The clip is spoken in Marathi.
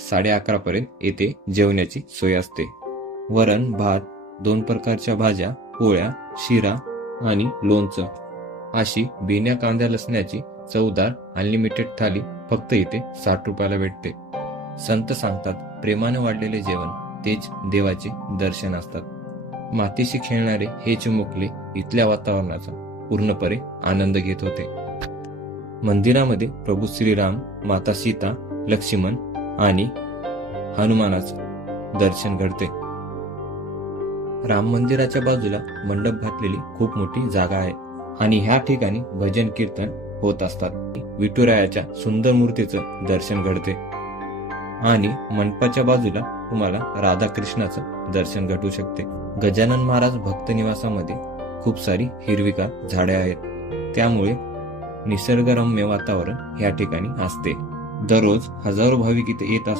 11:30 पर्यंत येथे जेवण्याची सोय असते. वरण, भात, 2 प्रकारच्या भाज्या, पोळ्या, शिरा आणि लोणचं अशी बिना कांदा लसणाची चवदार अनलिमिटेड थाली फक्त इथे 60 रुपयाला भेटते. संत सांगतात, प्रेमाने वाढलेले जेवण तेच देवाचे दर्शन असतात. मातीशी खेळणारे हे चिमुकले इथल्या वातावरणाचा पूर्णपणे आनंद घेत होते. मंदिरामध्ये प्रभू श्रीराम, माता सीता, लक्ष्मण आणि हनुमानाचं दर्शन घडते. राम मंदिराच्या बाजूला मंडप घातलेली खूप मोठी जागा आहे आणि ह्या ठिकाणी भजन कीर्तन होत असतात. विठुरायाच्या सुंदर मूर्तीचं दर्शन घडते आणि मंडपाच्या बाजूला तुम्हाला राधाकृष्णाचं दर्शन घडू शकते. गजानन महाराज भक्त निवासामध्ये खूप सारी हिरवीगार झाडे आहेत, त्यामुळे निसर्गरम्य वातावरण या ठिकाणी असते. दररोज हजारो भाविक इथे येत असतात.